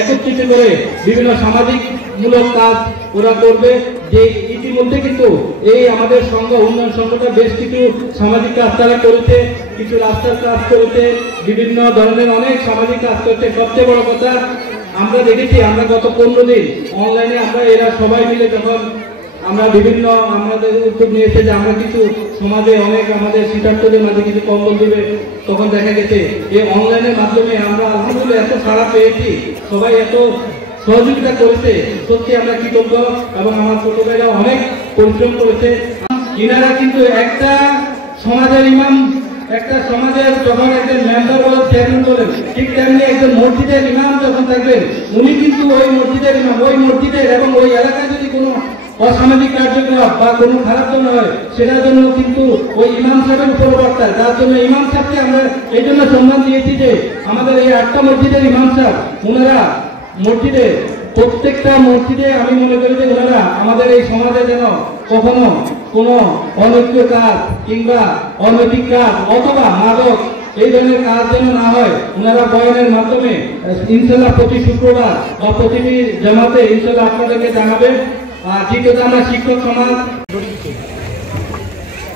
একত্রিত করে বিভিন্ন সামাজিক মূলক কাজ ওরা করবে। যে ইতিমধ্যে কিন্তু এই আমাদের সংঘ উন্নয়ন সংঘটা বেশ কিছু সামাজিক কাজ তারা করেছে, কিছু রাস্তার কাজ করেছে, বিভিন্ন ধরনের অনেক সামাজিক কাজ করছে। সবচেয়ে বড় কথা আমরা দেখেছি, আমরা গত 15 দিন অনলাইনে আমরা এরা সবাই মিলে যখন আমরা বিভিন্ন আমাদের উদ্যোগ নিয়েছে যে আমরা কিছু সমাজে অনেক আমাদের শীতার্থদের মাঝে কিছু কম্বল দেবে, তখন দেখা গেছে এই অনলাইনের মাধ্যমে আমরা আলহামদুলিল্লাহ এত সাড়া পেয়েছি, সবাই এত সহযোগিতা করেছে, সত্যি আমরা কৃতজ্ঞ। এবং আমার ছোট ভাইরা অনেক পরিশ্রম করেছে। ইনারা কিন্তু একটা সমাজের ইমাম, একটা সমাজের যখন একজন মেম্বার বলেন, চেয়ারম্যান বলেন, ঠিক তেমনি একজন মসজিদের ইমাম যখন থাকবেন, উনি কিন্তু ওই মসজিদের ইমাম, ওই মসজিদের এবং ওই এলাকায় যদি কোনো অসামাজিক কার্যকলাপ বা কোনো খারাপ জন্য হয়, সেটার জন্য কিন্তু ওই ইমাম সাহেবের উপর বর্তায়। যার জন্য ইমাম সাহেবকে আমরা এই জন্য সম্মান দিয়েছি যে আমাদের এই 8টা মসজিদের ইমাম সাহেব, ওনারা মসজিদে, প্রত্যেকটা মসজিদে আমি মনে করি যে ওনারা আমাদের এই সমাজে যেন কখনো কোনো অনৈক্য কাজ কিংবা অনৈতিক কাজ অথবা মাদক এই ধরনের কাজ যেন না হয়, ওনারা বয়ানের মাধ্যমে ইনশাল্লাহ প্রতি শুক্রবার বা প্রতিটি জামাতে ইনশাল্লাহ আপনাদেরকে জানাবেন। দ্বিতীয়ত আমরা শিক্ষক সমাজ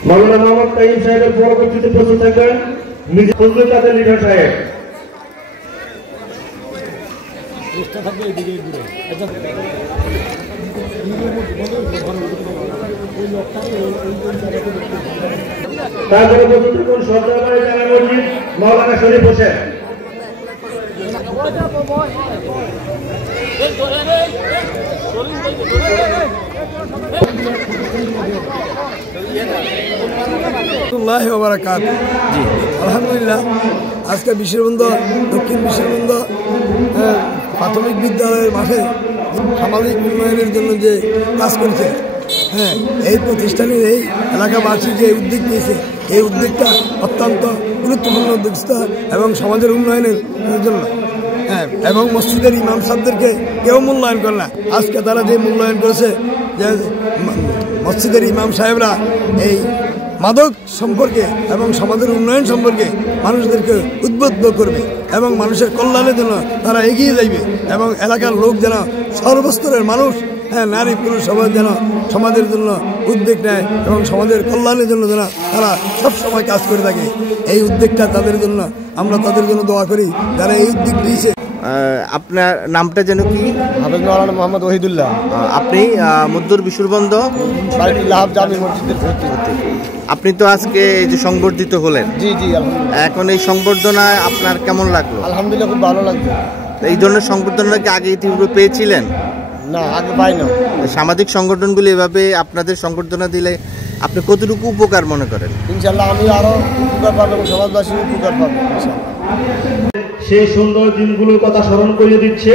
মাওলানা মোহাম্মদ কাইম সাহেবের পরবর্তীতে প্রস্তুত থাকবেন ফজলুল কাদের লিডার সাহেব। তারপরে প্রস্তুত থাকুন সরদারবাড়ি জামে মসজিদ মাওলানা শরীফ হোসেন। আলহামদুলিল্লাহ, আজকে বিশ্ববন্ধু দক্ষিণ বিশ্ববন্ধু প্রাথমিক বিদ্যালয়ের মাঠে সামাজিক উন্নয়নের জন্য যে কাজ করছে, এই প্রতিষ্ঠানের এই এলাকাবাসী যে উদ্যোগ নিয়েছে, এই উদ্যোগটা অত্যন্ত গুরুত্বপূর্ণ উদ্যোগ এবং সমাজের উন্নয়নের জন্য। এবং মসজিদের ইমাম সাহেবদেরকে কেউ মূল্যায়ন করে না। আজকে তারা যে মূল্যায়ন করেছে যে মসজিদের ইমাম সাহেবরা এই মাদক সম্পর্কে এবং সমাজের উন্নয়ন সম্পর্কে মানুষদেরকে উদ্বুদ্ধ করবে এবং মানুষের কল্যাণের জন্য তারা এগিয়ে যাইবে এবং এলাকার লোক যেন সর্বস্তরের মানুষ, নারী পুরুষ সবাই যেন সমাজের জন্য উদ্যোগ নেয় এবং সমাজের কল্যাণের জন্য যেন তারা সবসময় কাজ করে থাকে। এই উদ্যোগটা তাদের জন্য, আমরা তাদের জন্য দোয়া করি যারা এই উদ্যোগ নিয়েছে। আপনার নামটা যেন কি? হাফেজ মাওলানা মোহাম্মদ ওহিদুল্লাহ। আপনি মধ্যর বিশুরবন্ধ জামি মসজিদের ভর্তি। আপনি তো আজকে এই যে সংবর্ধিত হলেন। জি জি, আলহামদুলিল্লাহ। এখন এই সংবর্ধনায় আপনার কেমন লাগলো? আলহামদুলিল্লাহ, খুব ভালো লাগছে। এই ধরনের সংবর্ধনা কি আগে ইতিপূর্বে পেয়েছিলেন? না, আগে পাই না। সামাজিক সংগঠনগুলি এভাবে আপনাদের সংবর্ধনা দিলে আপনি কতটুকু উপকার মনে করেন? ইনশাআল্লাহ আমি আরো উপকার পাবো এবং সমাজবাসী উপকার পাবো। সেই সুন্দর দিনগুলোর কথা স্মরণ করিয়ে দিচ্ছে।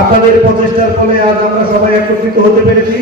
আপনাদের প্রচেষ্টার ফলে আজ আমরা সবাই একত্রিত হতে পেরেছি।